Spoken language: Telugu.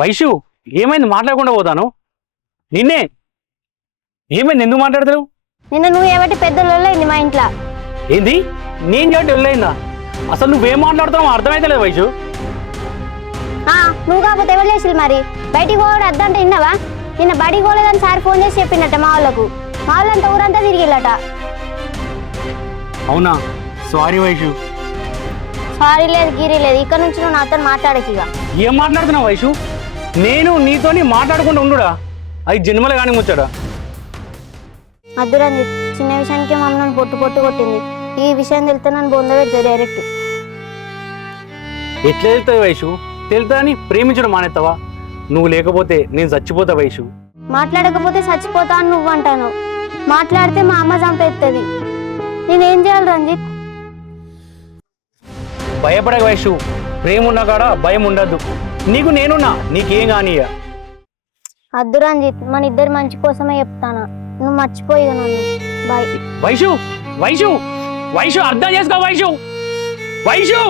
వైషు ఏమైంది మాట్లాడకుండా పోతాను నిన్నే ఏమైంది ఎందుకు మాట్లాడతావు నిన్న నువ్వు ఏబట్టి పెద్దోళ్ళైంది మా ఇంట్లో. ఏంది నేను చెప్పి వెళ్ళయిందా అసలు నువ్వేం మాట్లాడుతున్నావు అర్థమైతలేదు వైషు నువ్వు కాకపోతే ఎవరు చేసి మరి బయటికి పోవడం అద్దంటే విన్నావా? నిన్న బడికి పోలేదని సార్ ఫోన్ చేసి చెప్పిండట మా వాళ్ళంతా ఊరంతా తిరిగిల్లట. అవునా సారీ వైషు. సారీ లేదు గీరీ లేదు, ఇక్కడ నుంచి నువ్వు నాతో మాట్లాడకిగా. ఏం మాట్లాడుతున్నావు వైషు? నేను నీతోని మాట్లాడకుండా ఉండుడా అది జన్మల కానీ ముచ్చాడా? అద్దురంజిత్ చిన్న విషయానికి మమ్మల్ని పొట్టు కొట్టింది. ఈ విషయం తెలితే నన్ను బొంద పెడతావు డైరెక్ట్. ఎట్లా వెళ్తావు వైషు? తెలుతా అని ప్రేమించడం మానేస్తావా? నువ్వు లేకపోతే నేను చచ్చిపోతా వైషు. మాట్లాడకపోతే చచ్చిపోతా అని నువ్వు అంటాను, మాట్లాడితే మా అమ్మ చంపేస్తుంది. నేనేం చేయాలి రంజిత్? భయపడక వైషు, ప్రేమ ఉన్న కాడ భయం ఉండద్దు. నీకు నేనున్నా, నీకేం కానీ. అద్దు రంజిత్, మన ఇద్దరి మంచి కోసమే చెప్తానా, నువ్వు మర్చిపోయిగా నన్ను. బాయ్ వైషు వైషు వైషు అర్థం చేసుకో వైషు వైషు.